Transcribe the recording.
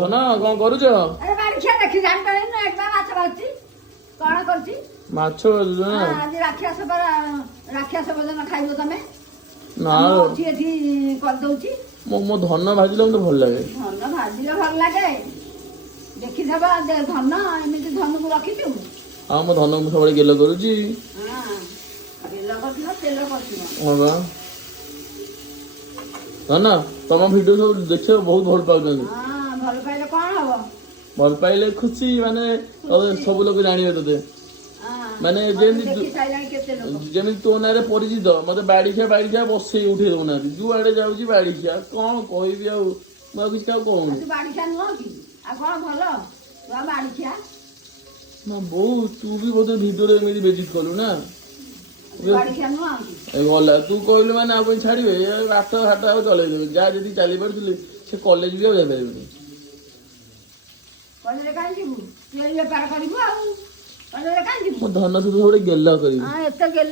ଧନ କଣ କରୁଛ? ଆରେ ବାଡ଼ିଖିଆ ଦେଖି ଜାଣିପାରିନି ଏକଦମ ମାଛ ଭାଜୁଛି। କଣ କରୁଛି? ମାଛ ଭାଜୁଛ ନା? ଆଜି ରାକ୍ଷସ ଭୋଜନ ଖାଇବ ତମେ? ନା ଏଠି ଏଠି କରିଦଉଛି। ମୋ ଧନ ଭାଜିଲେ ମତେ ଭଲ ଲାଗେ। ଧନ ଭାଜିଲେ ଭଲ ଲାଗେ। ଦେଖିଦବ ଧନ ଏମିତି ଧନକୁ ରଖିଛୁ। ଆଉ ମୋ ଧନକୁ ମୁଁ ସବୁବେଳେ ଗେଲ କରୁଛି। ତେଲ କରିଥିବ ତେଲ କରିଥିବ। ହଁ ବା ଧନ ତମ ଭିଡିଓ ସବୁ ଦେଖିବାକୁ ବହୁତ ଭଲ ପାଉଛନ୍ତି। ହଁ ଭଲ ପାଇଲେ କଣ ହବ? ଭଲ ପାଇଲେ ଖୁସି ମାନେ ସବୁ ଲୋକ ଜାଣିବେ ତତେ। ମାନେ ଯେମିତି ତୋ ନାଁରେ ପରିଚିତ ମତେ ବାଡ଼ିଖିଆ ବସେଇ ଉଠେଇ ଦଉନାହାନ୍ତି। ଯୁଆଡେ ଯାଉଛି ବାଡ଼ିଖିଆ କଣ କହିବି ଆଉ ମୁଁ ଆଉ କିଛି କାହାକୁ କହୁନି। ତୁ ବାଡ଼ିଖିଆ ନୁହଁ କି? ଆଉ କଣ ଭଲ? ତୁ ଆଉ ବାଡ଼ିଖିଆ ନା ବୋଉ ତୁ ବି ବୋଧେ ଭିଡିଓରେ ଏମିତି ବେଜିତ କଲୁ ନା? ବାଡ଼ିଖିଆ ନୁହଁ କି? ଗଲା ତୁ କହିଲୁ ମାନେ ଆଉ ପାଇଁ ଛାଡିବେ ହାଟ ଆଉ ଚଲେଇଦେବେ। ଯାହା ଯଦି ଚାଲି ପାରୁଥିଲେ ସେ କଲେଜ ବି ଆଉ ଯାଇପାରିବେନି। କଲେଜରେ କାହିଁ ଯିବୁ? ତୁ ଏଇ ବେପାର କରିବୁ ଆଉ କଲେଜରେ କାହିଁ ଯିବୁ? ମୋ ଧନ ସହିତ ଗୋଟେ ଗେଲ କରିବି। ଏତେ ଗେଲ